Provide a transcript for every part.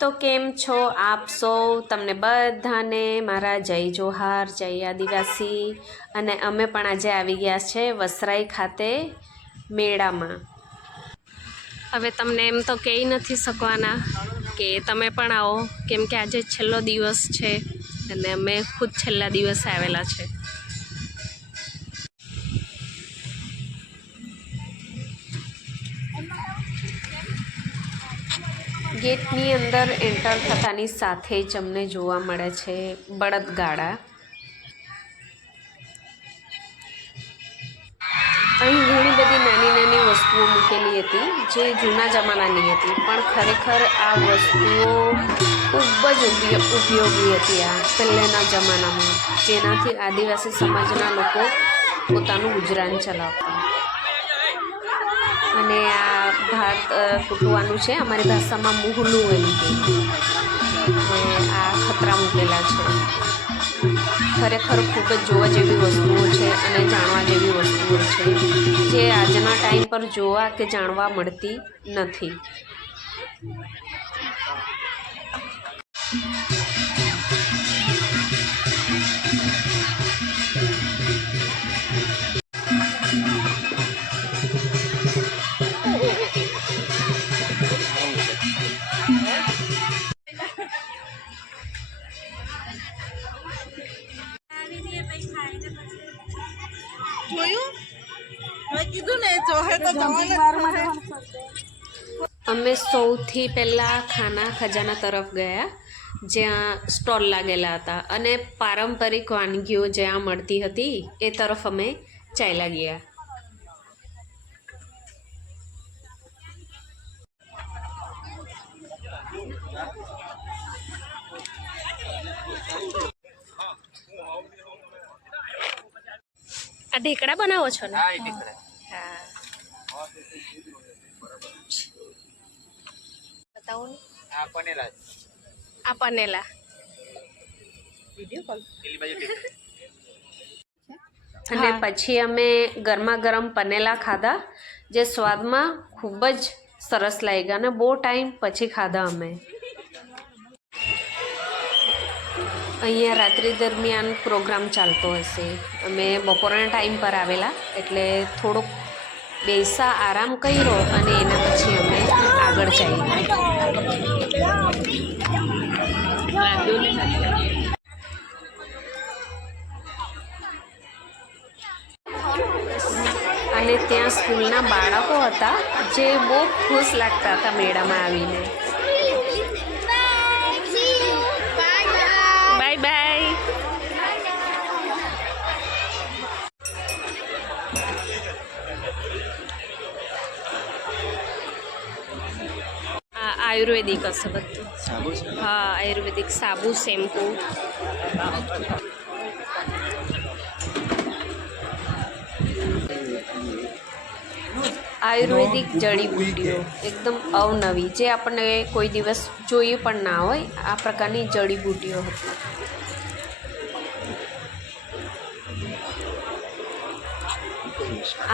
તો કેમ છો આપ સૌ? તમને બધાને મારા જય જોહાર, જય આદિવાસી. અને અમે પણ આજે આવી ગયા છે વસરાઈ ખાતે મેળામાં. હવે તમને એમ તો કહી નથી શકવાના કે તમે પણ આવો, કેમ કે આજે છેલ્લો દિવસ છે અને અમે ખુદ છેલ્લા દિવસે આવેલા છે. ગેટની અંદર એન્ટર થતાની સાથે જ અમને જોવા મળે છે બળદગાડા. અહીં ઘણી બધી નાની નાની વસ્તુઓ મૂકેલી હતી જે જૂના જમાનાની હતી, પણ ખરેખર આ વસ્તુઓ ખૂબ જ ઉપયોગી હતી આ પહેલાંના જમાનામાં, જેનાથી આદિવાસી સમાજના લોકો પોતાનું ગુજરાન ચલાવતા. અને આ ભાત કૂટવાનું છે, અમારી ભાષામાં મુહલું એમ કે. આ ખતરા મૂકેલા છે. ખરેખર ખૂબ જ જોવા જેવી વસ્તુઓ છે અને જાણવા જેવી વસ્તુઓ છે જે આજના ટાઈમ પર જોવા કે જાણવા મળતી નથી. અમે સૌથી પહેલાં ખાના ખજાના તરફ ગયા, જ્યાં સ્ટોલ લાગેલા હતા અને પારંપરિક વાનગીઓ જ્યાં મળતી હતી એ તરફ અમે ચાલ્યા ગયા. આ ઢેકડા બનાવો છો ને? હા. બતાવો ને. આ પનેલા. અને પછી અમે ગરમા ગરમ પનેલા ખાધા, જે સ્વાદમાં ખૂબ જ સરસ લાગ્યા અને બહુ ટાઈમ પછી ખાધા અમે. અહીંયા રાત્રિ દરમિયાન પ્રોગ્રામ ચાલતો હશે. અમે બપોરના ટાઈમ પર આવેલા એટલે થોડોક બેસા આરામ કર્યો અને એના પછી અમે આગળ ચાલ્યા. અને ત્યાં સ્કૂલના બાળકો હતા જે બહુ ખુશ લાગતા હતા મેળામાં આવીને. Bye bye. આયુર્વેદિક હશે બધું. હા, આયુર્વેદિક સાબુ, શેમ્પૂ. આયુર્વેદિક જડીબુટ્ટીઓ એકદમ અવનવી, જે આપણને કોઈ દિવસ જોઈએ પણ ના હોય, આ પ્રકારની જડીબુટ્ટીઓ હતી.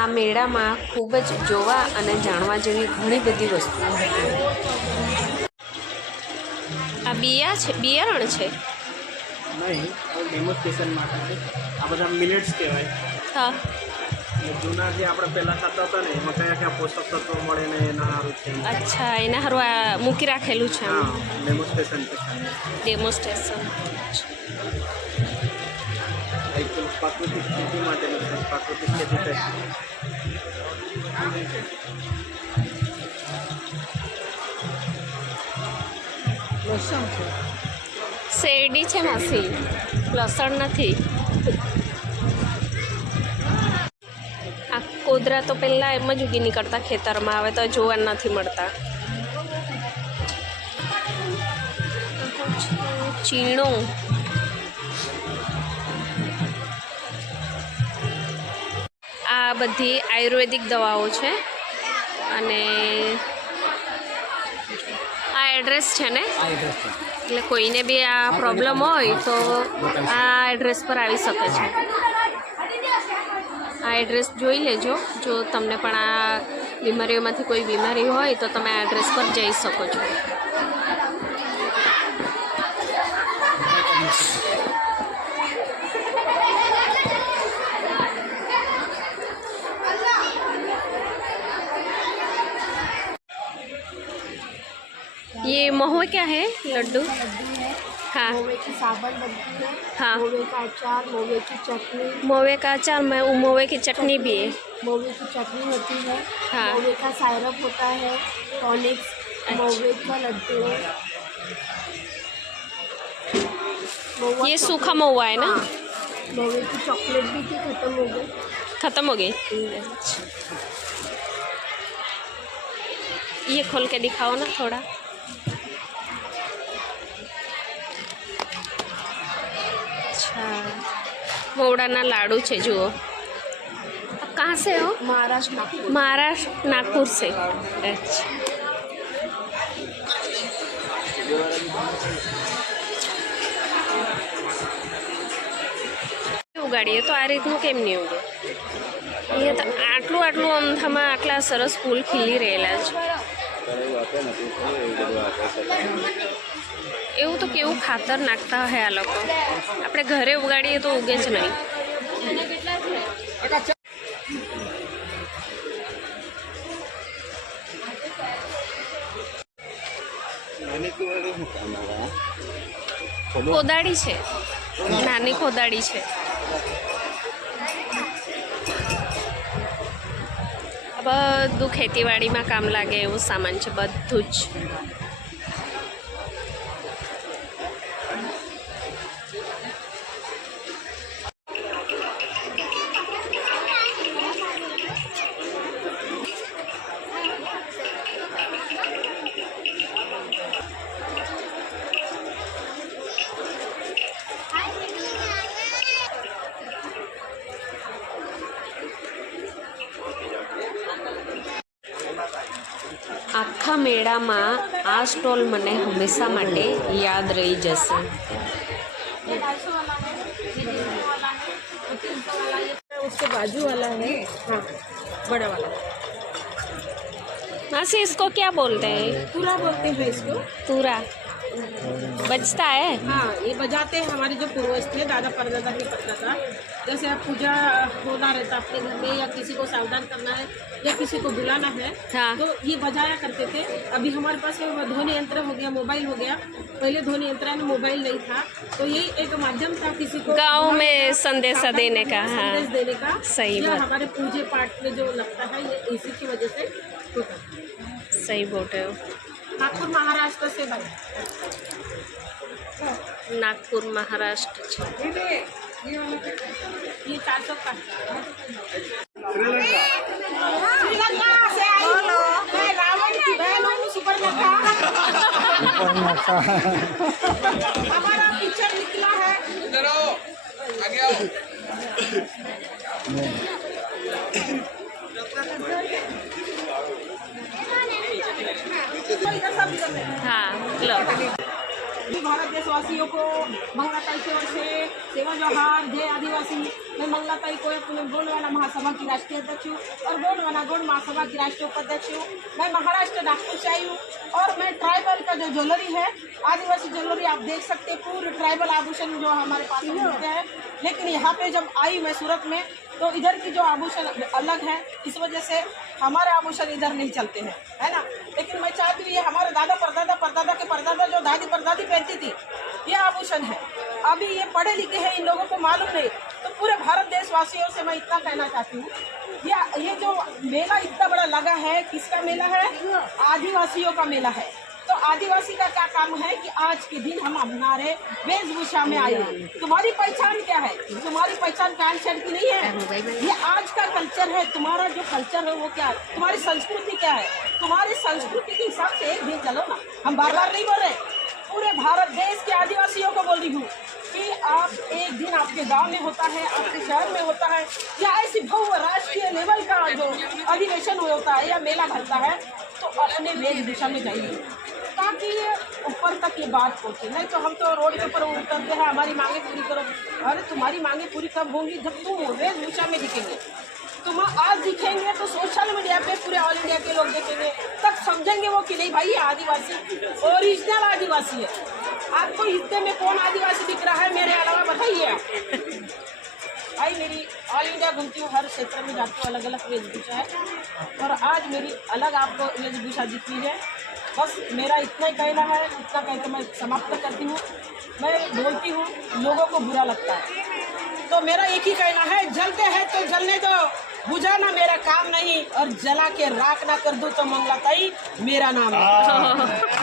આ મેળામાં ખૂબ જ જોવા અને જાણવા જેવી ઘણી બધી વસ્તુઓ હતી. આ બિયારણ છે. નહીં, ડેમોન્સ્ટ્રેશન માટે છે. આ બધા મિલેટ્સ કહેવાય. હા. જૂના જે આપણે પહેલાં ખાતા હતા ને એમાં કયા કયા પોષક તત્વો મળે ને એના સારું છે. અચ્છા, એના સારું આ મૂકી રાખેલું છે. હા, ડેમોન્સ્ટ્રેશન છે. ડેમોન્સ્ટ્રેશન. પ્રાકૃતિક ખેતી માટે પ્રાકૃતિક ખેતી થાય. લસણ છે. શેરડી છે માસી, લસણ નથી. આ કોદરા તો પહેલાં એમ જ ઉગી નીકળતા ખેતરમાં, આવે તો જોવા નથી મળતા. ચીણો. આ બધી આયુર્વેદિક દવાઓ છે અને આ એડ્રેસ છે ને, એટલે કોઈને બી આ પ્રોબ્લેમ હોય તો આ એડ્રેસ પર આવી શકે છે. આ એડ્રેસ જોઈ લેજો. જો તમને પણ આ બીમારીઓમાંથી કોઈ બીમારી હોય તો તમે આ એડ્રેસ પર જઈ શકો છો. ये महुए क्या है लड्डू? लड्डू है, हाँ मोवे की साबन बनती है, हाँ, मोवे का अचार, मोवे की चटनी, मोवे का अचार में मोवे की चटनी भी है। मोवे की चटनी होती है, हाँ। मोवे का सायरप होता है, टॉनिक्स, मोवे का लड्डू है। मोवा ये चॉकलेट- सूखा महुआ है ना? हाँ, मोवे की चॉकलेट भी थी, खत्म हो गई। खत्म हो गई। ये खोल के दिखाओ ना थोड़ा। अच्छा, मोवડાના लाडू છે જુઓ। आप कहाँ से हो? महाराष्ट्र नागपुर। महाराष्ट्र नागपुर से। अच्छा, ઉગાડીએ તો આ રીતનું કેમ નહીં ઉગે? અહીંયા તો આટલું આટલું અમથામાં આટલા સરસ ફૂલ ખીલી રહેલા છે। એવું તો કેવું ખાતર નાખતા હોય આ લોકો। આપણે ઘરે ઉગાડીએ તો ઉગે જ નહીં। કોદાળી છે, નાની કોદાળી છે। બધું ખેતીવાડીમાં કામ લાગે એવું સામાન છે બધું જ। આખા મેળામાં આ સ્ટોલ મને હંમેશા માટે યાદ રહી જશે। उसके बाजू वाला है, हाँ, बड़ा वाला मासी इसको क्या बोलते हैं? पूरा बोलते हैं इसको। तूरा बजता है? हाँ, ये बजाते हैं हमारे जो पूर्वज थे, दादा परदादा के परदादा। जैसे आप पूजा होना रहता अपने घर में या किसी को सावधान करना है या किसी को बुलाना है, हाँ। तो ये बजाया करते थे। अभी हमारे पास ध्वनि यंत्र हो गया, मोबाइल हो गया। पहले ध्वनि यंत्र में मोबाइल नहीं था, तो यही एक माध्यम था किसी को गाँव में संदेशा देने का। हाँ, संदेश देने का। सही यह बात। हमारे पूजे पाठ में जो लगता है ये इसी की वजह से होता है। सही बोल रहे हो। नागपुर महाराष्ट्र से भाई। नागपुर महाराष्ट्र છે। ये 400 का श्रीलंका से आई हूँ। मैं रावण की बहन हूँ, सुपर्णखा। हमारा पिक्चर निकला है। इधर आओ, आगे आओ। इधर सब इधर में। હા લો। भारत देशवासियों को मंगलाताई की ओर से सेवा जोहार, जय आदिवासी। मैं मंगलाताई को अपने गोंडवाना महासभा की राष्ट्रीय अध्यक्ष हूँ और गोंडवाना गोंड महासभा की राष्ट्रीय उपाध्यक्ष हूँ। मैं महाराष्ट्र नागपुर से आई हूँ और मैं ट्राइबल का जो ज्वेलरी है, आदिवासी ज्वेलरी आप देख सकते हैं, पूरे ट्राइबल आभूषण जो हमारे पास में होते हैं। लेकिन यहाँ पे जब आई मैं सूरत में, तो इधर की जो आभूषण अलग है, इस वजह से हमारे आभूषण इधर नहीं चलते हैं, है ना। लेकिन मैं चाहती हूँ ये हमारे दादा परदादा परदादा के परदादा जो दादी परदादी पहनती थी, ये आभूषण है। अभी ये पढ़े लिखे हैं, इन लोगों को मालूम नहीं। तो पूरे भारत देशवासियों से मैं इतना कहना चाहती हूँ, ये जो मेला इतना बड़ा लगा है, किसका मेला है? आदिवासियों का मेला है। तो आदिवासी का क्या काम है कि आज के दिन हम हमारे वेशभूषा में आए हैं। तुम्हारी पहचान क्या है? तुम्हारी पहचान पैंट शर्ट की नहीं है। ये आज का कल्चर है। तुम्हारा जो कल्चर है वो क्या है? तुम्हारी संस्कृति क्या है? तुम्हारी संस्कृति के हिसाब से एक दिन चलो ना। हम बार बार नहीं बोल रहे, पूरे भारत देश के आदिवासियों को बोल रही हूँ कि आप एक दिन आपके गांव में होता है, आपके शहर में होता है, या ऐसी भव्य राष्ट्रीय लेवल का जो अधिवेशन होता है या मेला भरता है, तो अपने वेशभूषा में जाइए ताकि ये ऊपर तक ये बात पहुँचे। नहीं तो हम तो रोड के ऊपर उतरते हैं, हमारी मांगे पूरी करो। अरे तुम्हारी मांगे पूरी कब होंगी? जब तुम वेशभूषा में दिखेंगे। तुम आज दिखेंगे तो सोशल मीडिया पे पूरे ऑल इंडिया के लोग देखेंगे, तब समझेंगे वो कि नहीं भाई ये आदिवासी ओरिजिनल आदिवासी है। आपको इतने में कौन आदिवासी दिख रहा है मेरे अलावा? बताइए आप। भाई मेरी ऑल इंडिया घूमती हूँ, हर क्षेत्र में जाती हूँ, अलग अलग वेशभूषा है और आज मेरी अलग आपको वेशभूषा दिख रही है। बस मेरा इतना ही कहना है, इतना कहकर मैं समाप्त करती हूँ। मैं बोलती हूँ, लोगों को बुरा लगता है तो मेरा एक ही कहना है, जलते हैं तो जलने दो, बुझाना मेरा काम नहीं, और जला के राख ना कर दूं तो मंगलाताई मेरा नाम है।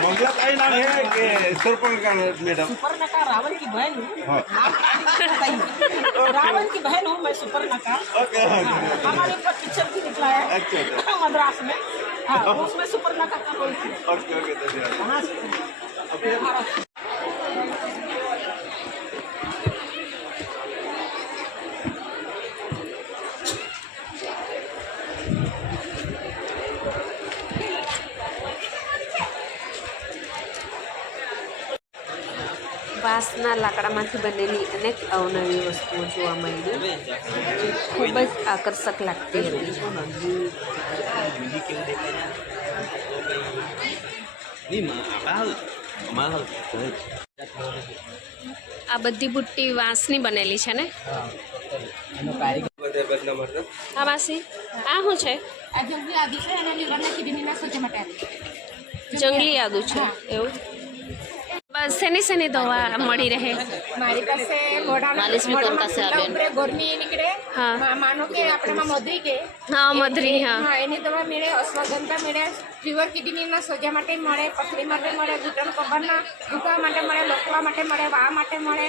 मंगलाताई नाम है कि सुपर्णका मैडम? सुपर्णका रावण की बहन हूँ। रावण की बहन हूँ मैं, सुपर्णका। हमारे ऊपर पिक्चर भी निकला है मद्रास में, हाँ, उसमें सुपर्णका का रोल किया। ओके धन्यवाद। कहाँ से? વાંસના લાકડામાંથી બનેલી અનેક અવનવી વસ્તુઓ જોવા મળી, ખૂબ જ આકર્ષક લાગતી હતી। આ બધી બુટ્ટી વાંસની બનેલી છે ને? આ વાંસી આ શું છે? આ જંગલી આદુ છે અને લીવરના કિડનીના સોજા માટે આપે. જંગલી આદુ છે એવું? બસ શેની દવા મળી રહે? મારી પાસે મોઢામાં ગરમી નીકળે, માનો કે આપણામાં મધરી કે મધરી, હા, એની દવા મળે, અશ્વગંધા મળે, લીવર કિડનીના સોજા માટે મળે, પથરી માટે મળે, ઘૂંટણ કમરના દુખાવા માટે મળે, લોકવા માટે મળે, વા માટે મળે,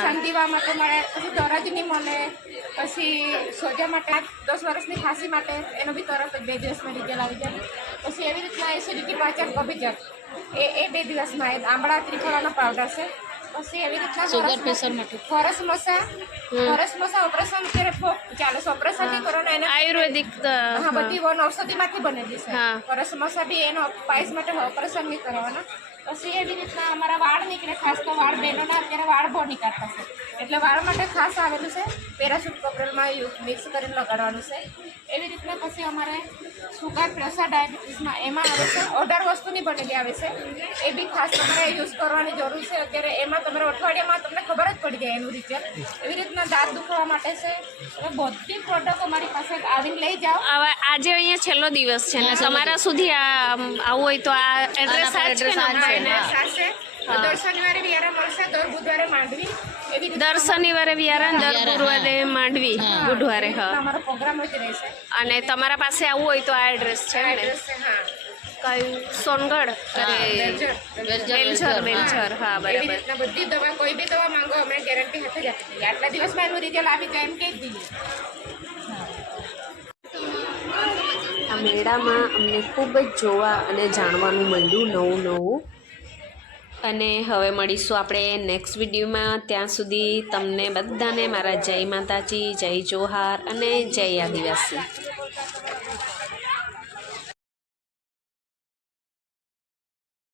સંધિવા માટે મળે, પછી દરજની મળે, પછી સોજા માટે 10 વર્ષની ખાંસી માટે એનો બી તરત 2 દિવસમાં રિઝલ્ટ આવી જાય। પછી એવી રીતના એસિડિટી પાચન કબજિયાત એ 2 દિવસમાં આંબળા ત્રિફળાનો પાવડર છે। પછી એવી રીતના સુગર પ્રેશર માટે ફરસ મસા ઓપરેશન કરે ચાલે છે, ઓપરેશન નહીં કરો ને એને આયુર્વેદિક, હા, બધી વન ઔષધિમાંથી બનેલી છે। ફરસ મસા બી એનો પાઇસ માટે ઓપરેશન નહીં કરવાના। પછી એવી રીતના અમારા વાળ નીકળે, ખાસ તો વાળ બહેનોના અત્યારે વાળ બહુ નીકળતા છે, એટલે વાળ માટે ખાસ આવેલું છે, પેરાશૂટ કપરેલમાં મિક્સ કરીને લગાડવાનું છે। એવી રીતના પછી અમારે સુગર પ્રેશર ડાયાબિટીસમાં એમાં આવે છે 18 વસ્તુની બનેલી આવે છે, એ બી ખાસ તમારે યુઝ કરવાની જરૂર છે અત્યારે। એમાં તમારે અઠવાડિયામાં તમને ખબર જ પડી જાય એનું રિઝલ્ટ। એવી રીતના દાંત દુખવા માટે છે, બધી પ્રોડક્ટ અમારી પાસે આવીને લઈ જાઓ। આજે અહીંયા છેલ્લો દિવસ છે ને તમારા સુધી આવું હોય તો આ એડ્રેસ દર શનિવારે વિયારા મળશે, દર બુધવારે માંડવી, એવી રીતે દર શનિવારે વિયારા, દર ગુરુવારે માંડવી, બુધવારે, હા, અમારો પ્રોગ્રામ જ રહેશે। અને તમારા પાસે આવવું હોય તો આ એડ્રેસ છે ને? એડ્રેસ છે, હા, કયું? સોનગઢ, વેલઝર, હા, એવી બરાબર। રીતના બધી દવા, કોઈ બી દવા માંગો અમે ગેરંટી સાથે જ આપી દઈએ, આટલા દિવસમાં એનું રિઝલ્ટ આવી જાય એમ કહી જ દઈએ। આ મેળામાં અમને ખૂબ જ જોવા અને જાણવાનું મળ્યું નવું, અને હવે મળીશું આપણે નેક્સ્ટ વિડીયોમાં। ત્યાં સુધી તમને બધાને મારા જય માતાજી, જય જોહાર અને જય આદિવાસી।